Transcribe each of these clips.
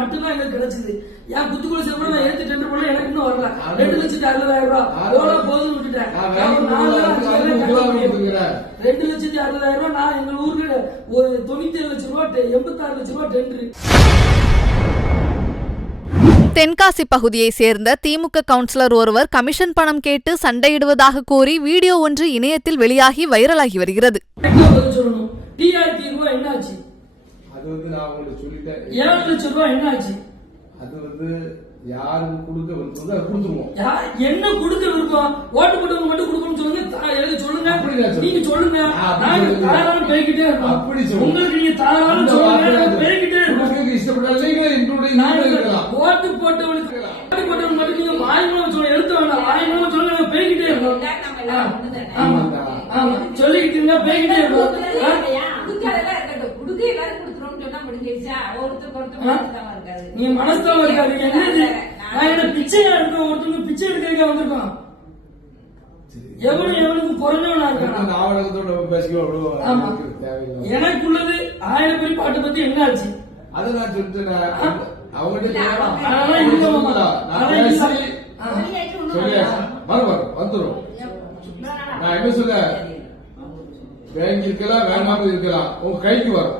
மட்டும்தான் எங்களுக்கு கிடைச்சது. என் குத்துக்குள்ள சேர்ப்பா நான் எடுத்து டெண்டர் போட எனக்கு இன்னும் வரல. ரெண்டு லட்சத்தி அறுபதாயிரம் ரூபாய். எவ்வளோ போதும் விட்டுட்டேன். ரெண்டு லட்சத்தி அறுபதாயிரம் ரூபாய் நான் எங்க ஊருக்கு ஒரு தொண்ணூத்தி ஏழு லட்சம் ரூபாய் எண்பத்தாறு லட்சம் ரூபாய் டெண்டர் தென்காசி பகுதியை சேர்ந்த திமுக கவுன்சிலர் ஒருவர் கமிஷன் பணம் கேட்டு சண்டையிடுவதாக கூறி வீடியோ ஒன்று இணையத்தில் வெளியாகி வைரலாகி வருகிறது. கரெக்டா பதில் சொல்லணும் டிஆர்டி ரூபாய் என்ன ஆச்சு அது வந்து நான் உங்களுக்கு சொல்லிட்டேன். ஏழு லட்சம் ரூபாய் என்ன ஆச்சு? அது வந்து யாருக்கு கொடுக்க விருப்பம் அதை கொடுத்துருவோம். என்ன கொடுக்க விருப்பம்? ஓட்டு போட்டவங்க மட்டும் கொடுக்கணும்னு சொல்லுங்க. தா- எழுதி சொல்லுங்க. நீங்க சொல்லுங்க. நாங்க. தாராளம் பேய்கிட்டே இருக்கோம். அப்படி. உங்களுக்கு நீங்க தாராளம் சொல்லுங்க. நாங்க பேய்கிட்டே இருக்கோம். உங்களுக்கு இஷ்டப்பட்ட நீங்களே include நாங்க இருக்கலாம். ஓட்டு போட்டவனுக்கு ஓட்டு போட்டவங்க மட்டும் நீங்க வாய் மூலம் சொல்ல எழுத்த வேண்டாம் வாய் மூலம் சொல்லுங்க. நாங்க பேய்கிட்டே இருக்கோம். ஆமா. ஆமா. சொல்லிக்கிட்டு இருந்தா பேய்கிட்டே இருக்கோம். ஒருத்தருக்கு ஆ? மனஸ்தாபம் இருக்காது. என்னது? நான் என்ன பிச்சையா இருக்கோம் ஒருத்தவங்க பிச்சை எடுக்கிறதுக்கா வந்திருக்கோம் எவனும் எவனுக்கு குறைஞ்சவனா இருக்கான்? இந்த ஆவணத்தோட பேசிக்கோ அவ்வளவு ஆமா. எனக்கு தேவையில்லை. எனக்குள்ளது ஆயிரம் பேர் பாட்டை பத்தி என்ன ஆச்சு? அதை நான் சொல்லிட்டேன். அவங்ககிட்ட. சொல்லியாச்சு, வந்துரும். நான் என்ன சொல்ல? பேங்க் இருக்கலாம் வேண்டாம இருக்கலாம். உங்க கைக்கு வரும்?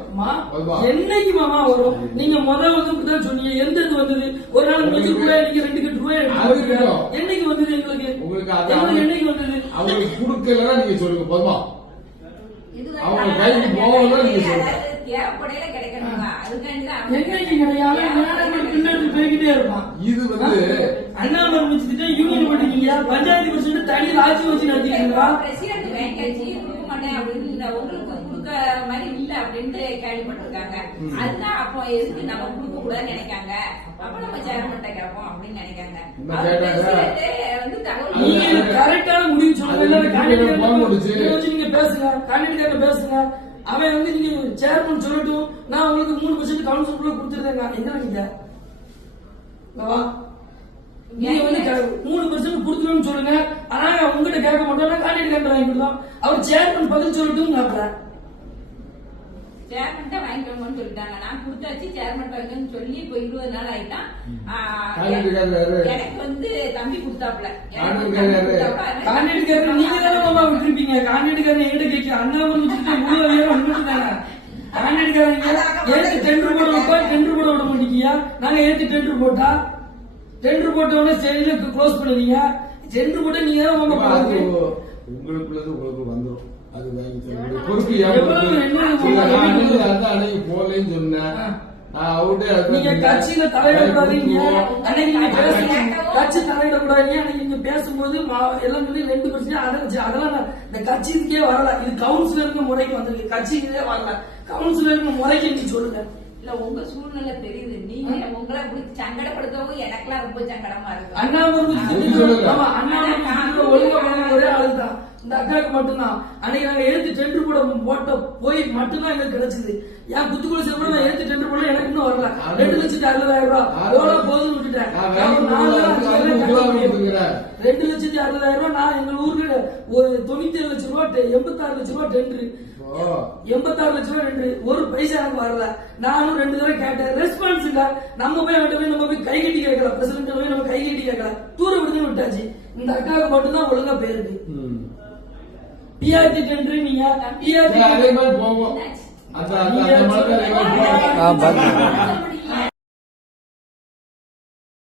என்னைக்கு மாமா வரும்? நீங்க முதல் வந்து இப்படிதான் சொன்னீங்க. எந்த இது வந்தது? ஒரு நாள் நூத்தி ரூபாய் நீங்க ரெண்டு கட்டு ரூபாய். என்னைக்கு வந்தது எங்களுக்கு? உங்களுக்கு என்னைக்கு வந்தது? அவங்களுக்கு கொடுக்கலன்னா நீங்க சொல்லுங்க. போதுமா இது வந்து அவங்க கைக்கு போகணும்னா நீங்க சொல்லுங்க. இது வந்து அண்ணாமலை வச்சுட்டு யூனியன் பண்ணிட்டீங்க பஞ்சாயத்து பிரசிடண்ட் தனி ராஜ்யம் வச்சு நடத்திக்கிறீங்களா மாட்டேன் அப்படின்னு இந்த உங்களுக்கு கொடுக்க மாதிரி இல்ல அப்படின்ட்டு கேள்விப்பட்டிருக்காங்க. அதுதான் அப்போ எதுக்கு நம்ம கொடுக்க கூடாதுன்னு நினைக்காங்க? அப்ப நம்ம சேர்மன்ட்ட கேட்போம் அப்படின்னு நினைக்காங்க. என்ன வந்து தகவல் கரெக்டான முடிவு சொல்லுங்க. இல்ல பேசுங்க. கேண்டிடேட் பேசுங்க. அவன் வந்து நீங்க சேர்மன் சொல்லட்டும். நான் உங்களுக்கு மூணு பர்சன்ட் கவுன்சிலுக்குள்ள கொடுத்துருந்தேங்க எங்க நீங்க? நீங்க வந்து க- மூணு பர்சன்ட் கொடுத்துருன்னு சொல்லுங்க. ஆனா உங்ககிட்ட கேட்க மாட்டோம் கேண்டிடேட் வாங்கி கொடுத்தோம். அவர் சேர்மன் பதில் சொல்லட்டும் கேட்கறேன் சேர்மன்ட்ட வாங்கிக்கோங்கன்னு சொல்லிட்டாங்க. நான் கொடுத்தாச்சு சேர்மன்ட்ட வாங்கன்னு சொல்லி இப்போ இருபது நாள் ஆயிட்டான்? எனக்கு வந்து தம்பி கொடுத்தாப்ல? காண்டிடேட் நீங்க தானே மாமா விட்டுருப்பீங்க. காண்டிடேட் என்கிட்ட கேட்க அண்ணாமலை வச்சுட்டு இவ்வளவு நேரம் வந்துட்டாங்க காண்டிடேட் ஏத்து டெண்டர் போட வைப்பா? டெண்டர் போட விட மாட்டீங்க நாங்க ஏத்து டெண்டர் போட்டா? டெண்டர் போட்ட உடனே சரியில க்ளோஸ் பண்ணுவீங்க. டெண்டர் போட்டு நீங்க தான் அது பாருங்க உங்களுக்குள்ளது உங்களுக்கு வந்துரும். அது வாங்கி. பொறுப்பு அன்னைக்கு சொன்னேன். அது நீங்க கட்சியில தலையிடக்கூடாதீங்க. அன்னைக்கு நீங்க பேசுங்க. கட்சி தலையிடக்கூடாதீங்க அன்னைக்கு நீங்க பேசும்போது எல்லாம் வந்து ரெண்டு பிரச்சனை அதெல்லாம் அதெல்லாம் இந்த கட்சிக்கே வரல. இது கவுன்சிலருக்கு முறைக்கு வந்திருக்கு. கட்சிக்கே வரல. கவுன்சிலருக்கு முறைக்கு நீங்க சொல்லுங்க. இல்ல உங்க சூழ்நிலை தெரியுது நீங்க உங்களை இப்படி சங்கடப்படுத்தவும் எனக்கெல்லாம் ரொம்ப சங்கடமா இருக்கு. ஒழுங்கா பண்ண ஒரே ஆளுதான். இந்த அக்காக்கு மட்டும்தான். அன்னைக்கு நாங்க எடுத்து டெண்டர் போட போட்ட போய் மட்டும்தான் எங்களுக்கு கிடைச்சது. என் குத்துக்குள்ள சேர்ப்பா நான் எடுத்து டெண்டர் போட எனக்கு இன்னும் வரல. ரெண்டு லட்சத்தி அறுபதாயிரம் ரூபாய் போதும் விட்டுட்டேன். ரெண்டு லட்சத்தி அறுபதாயிரம் ரூபாய் நான் எங்க ஊருக்கு ஒரு தொண்ணூத்தி ஏழு லட்சம் ரூபாய் எண்பத்தாறு லட்சம் ரூபாய் டெண்டர். எண்பத்தாறு லட்சம் ரூபாய் ரெண்டு. ஒரு பைசா எனக்கு வரல. நானும் ரெண்டு தடவை கேட்டேன். ரெஸ்பான்ஸ் இல்ல. நம்ம போய் அவன்கிட்ட போய் நம்ம போய் கை கட்டி கேட்கல பிரசிடண்ட் போய் நம்ம கை கட்டி கேட்கல தூர விடுத்து விட்டாச்சு. இந்த அக்காவுக்கு மட்டும்தான் ஒழுங்கா போயிருக்கு ம். பிஆர்டி டெண்டர் நீங்க. பிஆர்டி சரி,